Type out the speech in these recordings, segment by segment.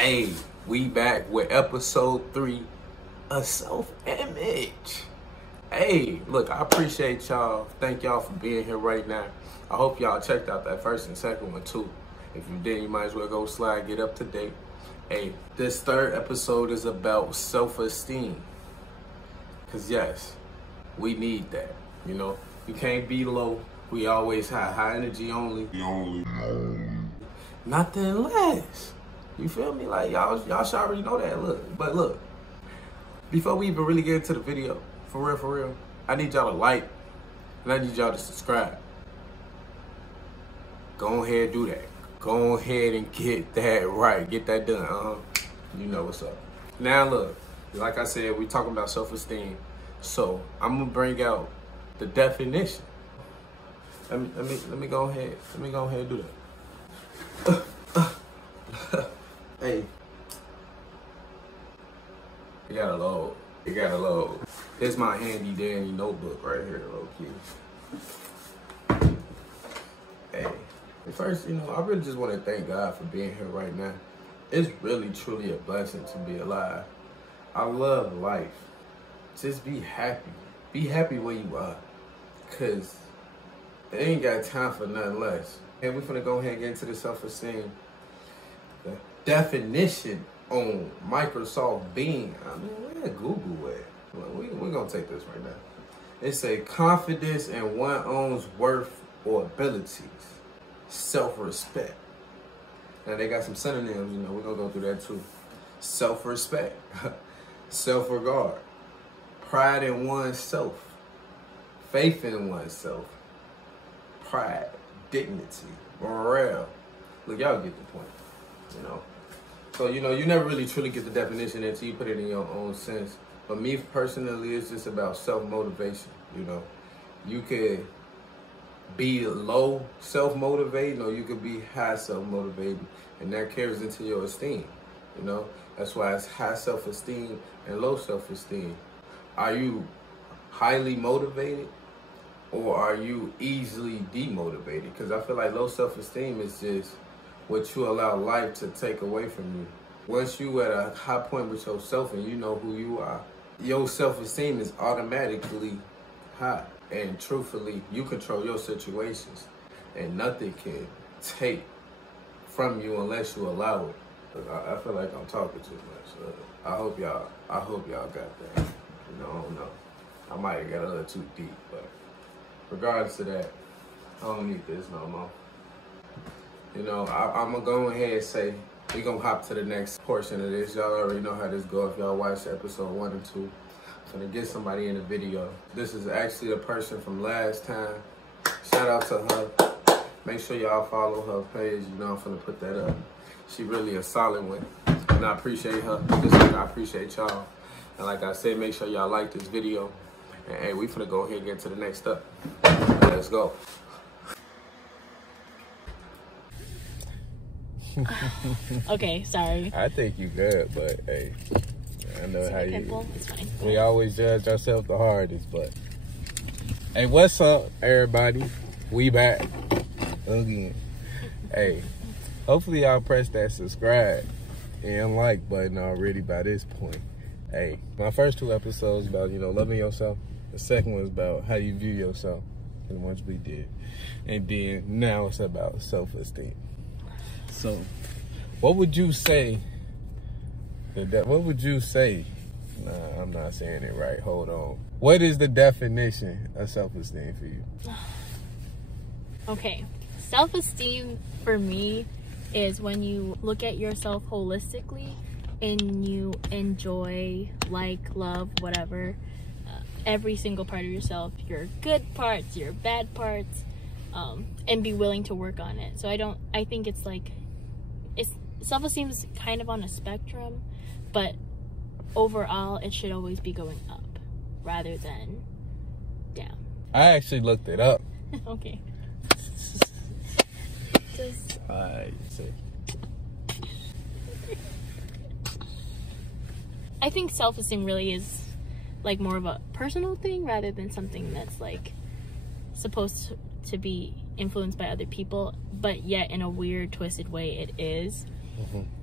Hey, we back with episode 3 of self-image. Hey, look, I appreciate y'all. Thank y'all for being here right now. I hope y'all checked out that first and second one too. If you didn't, you might as well go slide, get up to date. Hey, this third episode is about self-esteem. Because yes, we need that. You know, you can't be low. We always high energy only. Nothing less. You feel me? Like y'all should already know that. Look, before we even really get into the video, for real, I need y'all to like and I need y'all to subscribe. Go ahead and do that. Go ahead and get that right. Get that done. You know what's up. Now look, like I said, we talking about self-esteem. So I'm gonna bring out the definition. Let me go ahead. Let me go ahead and do that. Hey, it got a load. It got a load. It's my handy dandy notebook right here, low key. Hey, first, you know, I really just want to thank God for being here right now. It's really, truly a blessing to be alive. I love life. Just be happy. Be happy where you are. Cause it ain't got time for nothing less. And we're finna go ahead and get into the self-esteem. The definition on Microsoft Bing. I mean, where Google at? We're gonna take this right now. It's a confidence in one's own worth or abilities. Self-respect. Now they got some synonyms, you know, we're gonna go through that too. Self-respect. Self-regard. Pride in oneself. Faith in oneself. Pride. Dignity. Morale. Look, y'all get the point. You know, so you know, you never really truly get the definition until you put it in your own sense. But me personally, it's just about self-motivation. You know, you could be low self-motivated, or you could be high self-motivated, and that carries into your esteem. You know, that's why it's high self-esteem and low self-esteem. Are you highly motivated, or are you easily demotivated? Because I feel like low self-esteem is just what you allow life to take away from you. Once you at a high point with yourself and you know who you are, your self-esteem is automatically high. And truthfully, you control your situations. And nothing can take from you unless you allow it. I feel like I'm talking too much. I hope y'all got that. You know, I don't know. I might have got a little too deep, but regardless of that, I don't need this no more. You know, I'm going to go ahead and say, we're going to hop to the next portion of this. Y'all already know how this goes if y'all watched episode 1 and 2. I'm going to get somebody in the video. This is actually a person from last time. Shout out to her. Make sure y'all follow her page. You know, I'm going to put that up. She really a solid one. And I appreciate her. Just like I appreciate y'all. And like I said, make sure y'all like this video. And hey, we finna go ahead and get to the next step. Let's go. Okay, sorry. I think you good, but hey, I know how you. Pimple? It's fine. We always judge ourselves the hardest, but hey, what's up, everybody? We back again. Hey, hopefully y'all press that subscribe and like button already by this point. Hey, my first 2 episodes about, you know, loving yourself. The second one is about how you view yourself, and once we did, and then now it's about self-esteem. So, what would you say? What would you say? Nah, I'm not saying it right. Hold on. What is the definition of self-esteem for you? Okay, self-esteem for me is when you look at yourself holistically and you enjoy, like, love, whatever, every single part of yourself, your good parts, your bad parts, and be willing to work on it. So I think it's like, self-esteem is kind of on a spectrum, but overall it should always be going up rather than down. I actually looked it up. Okay. I see. I think self-esteem really is like more of a personal thing rather than something that's like supposed to be influenced by other people, but yet in a weird, twisted way it is.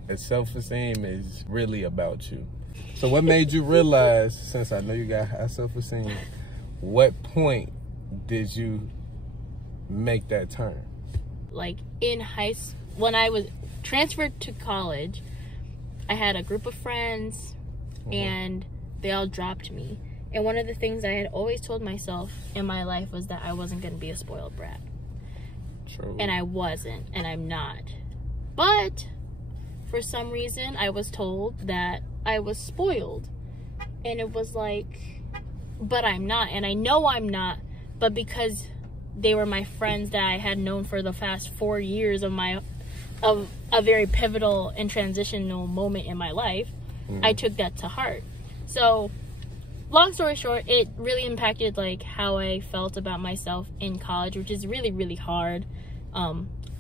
And self-esteem is really about you. So what made you realize, since I know you got high self-esteem, what point did you make that turn? Like in when I was transferred to college, I had a group of friends and they all dropped me. And one of the things I had always told myself in my life was that I wasn't going to be a spoiled brat. True. And I wasn't, and I'm not. But for some reason, I was told that I was spoiled. And it was like, but I'm not. And I know I'm not. But because they were my friends that I had known for the past 4 years of a very pivotal and transitional moment in my life, I took that to heart. So, long story short, it really impacted like how I felt about myself in college, which is really, really hard. I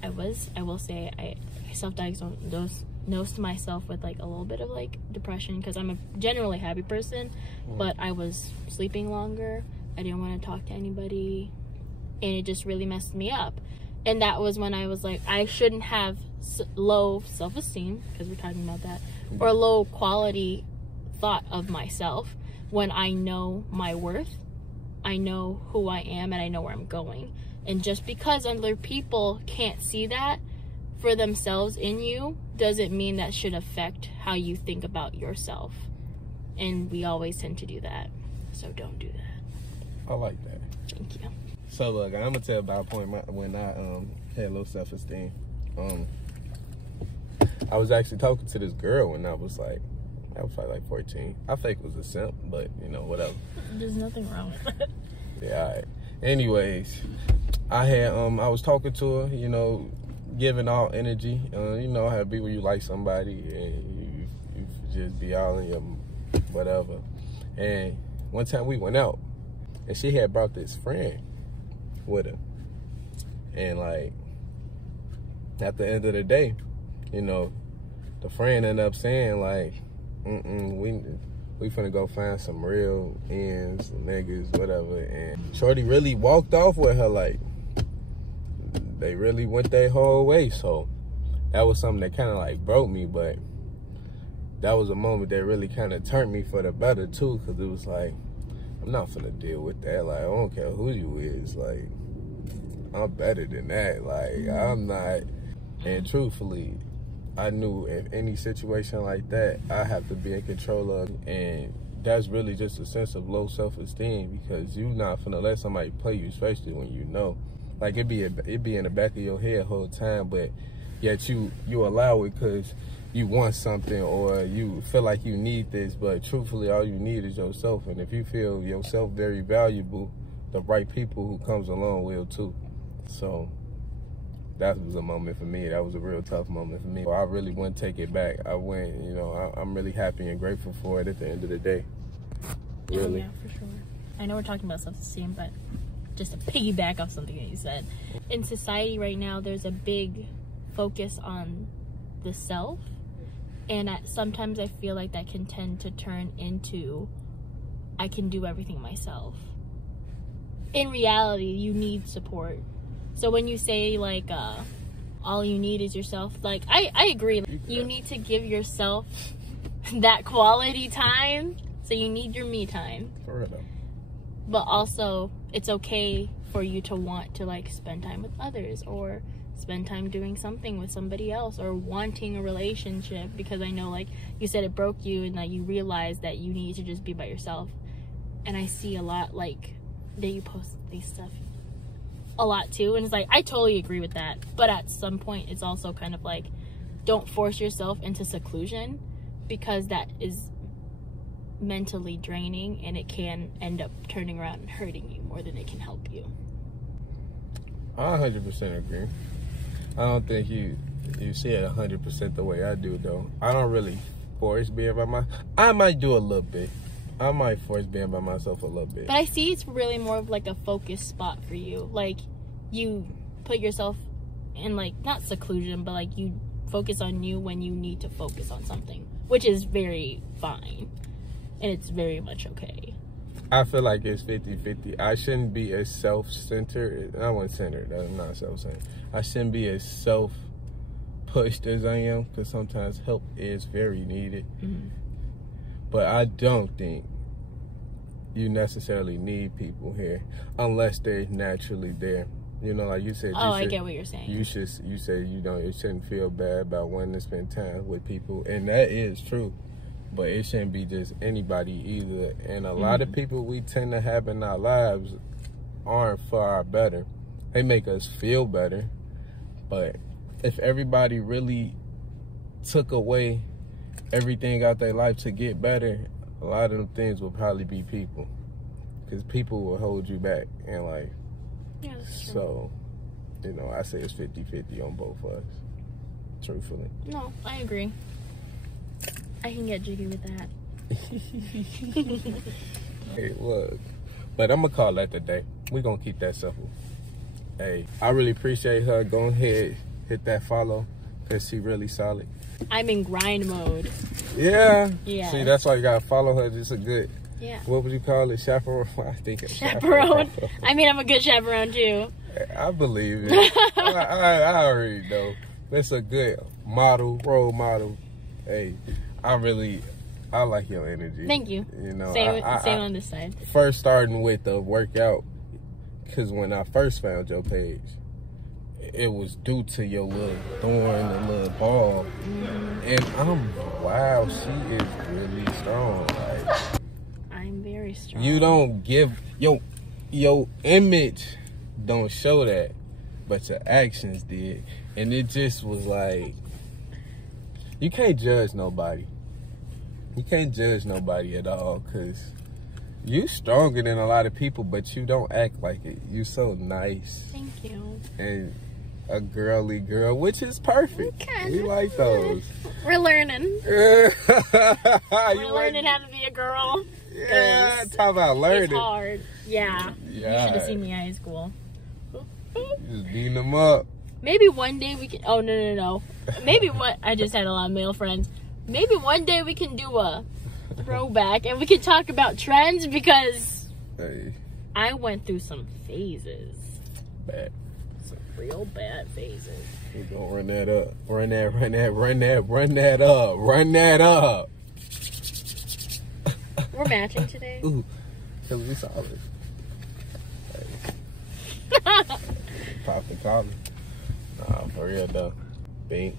will say, I self-diagnosed myself with like a little bit of like depression because I'm a generally happy person, but I was sleeping longer. I didn't want to talk to anybody, and it just really messed me up. And that was when I was like, I shouldn't have low self-esteem, because we're talking about that, or low quality thought of myself when I know my worth, I know who I am, and I know where I'm going. And just because other people can't see that for themselves in you doesn't mean that should affect how you think about yourself. And we always tend to do that. So don't do that. I like that. Thank you. So look, I'm gonna tell about a point when I had low self-esteem. I was actually talking to this girl when I was probably like 14. I fake was a simp, but you know, whatever. There's nothing wrong with it. Yeah, all right. Anyways, I was talking to her, you know, giving all energy. You know how it be when you like somebody and you just be all in your whatever. And one time we went out and she had brought this friend with her. And like, at the end of the day, you know, the friend ended up saying like, we finna go find some real ends, niggas, whatever. And shorty really walked off with her, like, they really went their whole way. So that was something that kind of like broke me, but that was a moment that really kind of turned me for the better too, because it was like, I'm not finna deal with that. Like, I don't care who you is. Like, I'm better than that. Like, I'm not. And truthfully, I knew in any situation like that, I have to be in control of it. And that's really just a sense of low self-esteem, because you're not finna let somebody play you, especially when you know. Like, it be in the back of your head the whole time, but yet you allow it because you want something or you feel like you need this, but truthfully, all you need is yourself. And if you feel yourself very valuable, the right people who comes along will too. So that was a moment for me. That was a real tough moment for me. I really wouldn't take it back. I went, you know, I'm really happy and grateful for it at the end of the day. Really. Yeah, for sure. I know we're talking about self-esteem, but just to piggyback off something that you said. In society right now, there's a big focus on the self. And sometimes I feel like that can tend to turn into, I can do everything myself. In reality, you need support. So when you say like, all you need is yourself, like, I agree. You need to give yourself that quality time. So you need your me time. For real though. But also, it's okay for you to want to like spend time with others or spend time doing something with somebody else or wanting a relationship, because I know, like you said, it broke you and that you realized that you need to just be by yourself. And I see a lot like that you post these stuff a lot too, and it's like, I totally agree with that, but at some point it's also kind of like, don't force yourself into seclusion, because that is mentally draining and it can end up turning around and hurting you more than it can help you. I 100% agree. I don't think you see it 100% the way I do though. I don't really force being by myself. I might do a little bit. I might force being by myself a little bit. But I see it's really more of like a focus spot for you. Like, you put yourself in like, not seclusion, but like you focus on you when you need to focus on something, which is very fine. And it's very much okay. I feel like it's 50-50. I shouldn't be as self-centered. I wasn't centered. I'm not self-centered. I shouldn't be as pushed as I am, because sometimes help is very needed. But I don't think you necessarily need people here unless they're naturally there. You know, like you said. I get what you're saying. You said you shouldn't feel bad about wanting to spend time with people, and that is true. But it shouldn't be just anybody either. And a lot of people we tend to have in our lives aren't for our better. They make us feel better. But if everybody really took away everything out their life to get better, a lot of them things will probably be people. Because people will hold you back. And like, Yeah, that's true. so, you know, I say it's 50-50 on both of us. Truthfully. No, I agree. I can get jiggy with that. Hey, look. But I'm going to call that the day. We're going to keep that simple. Hey, I really appreciate her. Go ahead, hit that follow, because she really solid. I'm in grind mode. Yeah. Yeah. See, that's why you got to follow her. Just a good, Yeah. what would you call it? Chaperone? I think it's Chaperone. I mean, I'm a good chaperone too. I believe it. I already know. That's a good model, role model. Hey, I like your energy. Thank you. You know, Same on this side. First starting with the workout, because when I first found your page, it was due to your little thorn, the little ball. And wow, she is really strong. Like, I'm very strong. you don't give, your image don't show that, but your actions did. And it just was like, you can't judge nobody. You can't judge nobody at all, because you stronger than a lot of people, but you don't act like it. You so nice. Thank you. And a girly girl, which is perfect. Okay. We like those. We're learning. We're We're learning how to be a girl. Yeah, talk about learning. It's hard. Yeah. Yeah. You should have seen me in high school. Just beating them up. Maybe one day we can. Oh, no. Maybe what? I just had a lot of male friends. Maybe one day we can do a throwback and we can talk about trends, because Hey, I went through some phases. bad. Some real bad phases. We gonna run that up. Run that up. We're matching today. Ooh, cause we solid. Hey. Pop the collar. Nah, for real though. Bink.